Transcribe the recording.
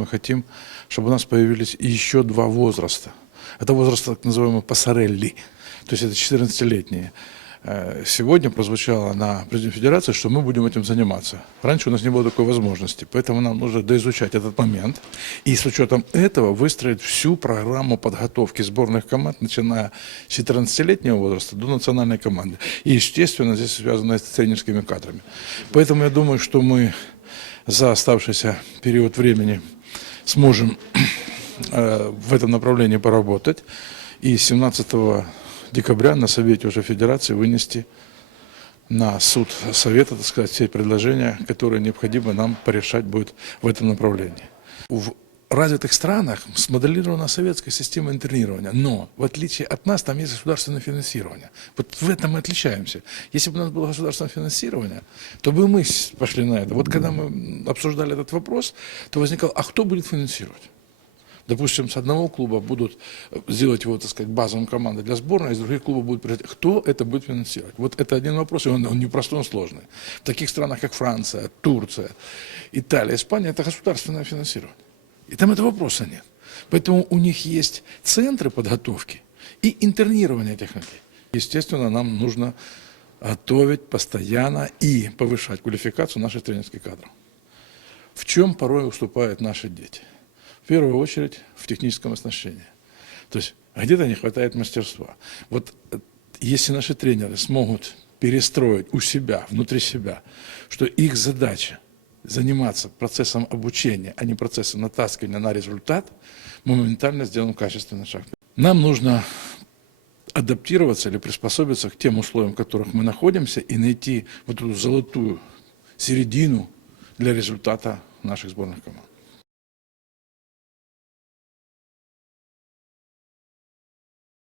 Мы хотим, чтобы у нас появились еще два возраста. Это возраст так называемый пассарелли, то есть это 14-летние. Э, Сегодня прозвучало на президенте Федерации, что мы будем этим заниматься. Раньше у нас не было такой возможности, поэтому нам нужно доизучать этот момент и с учетом этого выстроить всю программу подготовки сборных команд, начиная с 14-летнего возраста до национальной команды. И, естественно, здесь связано с тренерскими кадрами. Поэтому я думаю, что мы за оставшийся период времени сможем э, в этом направлении поработать. И 17 декабря на Совете уже Федерации вынести на суд Совета, так сказать, все предложения, которые необходимо нам порешать будет в этом направлении. В развитых странах смоделирована советская система интернирования, но в отличие от нас там есть государственное финансирование. Вот в этом мы отличаемся. Если бы у нас было государственное финансирование, то бы мы пошли на это. Вот когда мы обсуждали этот вопрос, то возникал, а кто будет финансировать? Допустим, с одного клуба будут э, сделать его, так сказать, базовым командой для сборной, из других клубов будут приезжать. Кто это будет финансировать? Вот это один вопрос, и он, он непростой, он сложный. В таких странах, как Франция, Турция, Италия, Испания, это государственное финансирование. И там этого вопроса нет. Поэтому у них есть центры подготовки и интернирование этих людей. Естественно, нам нужно готовить постоянно и повышать квалификацию наших тренерских кадров. В чем порой уступают наши дети? В первую очередь в техническом оснащении. То есть где-то не хватает мастерства. Вот э, если наши тренеры смогут перестроить у себя, внутри себя, что их задача заниматься процессом обучения, а не процессом натаскивания на результат, мы моментально сделаем качественный шаг. Нам нужно адаптироваться или приспособиться к тем условиям, в которых мы находимся, и найти вот эту золотую середину для результата наших сборных команд.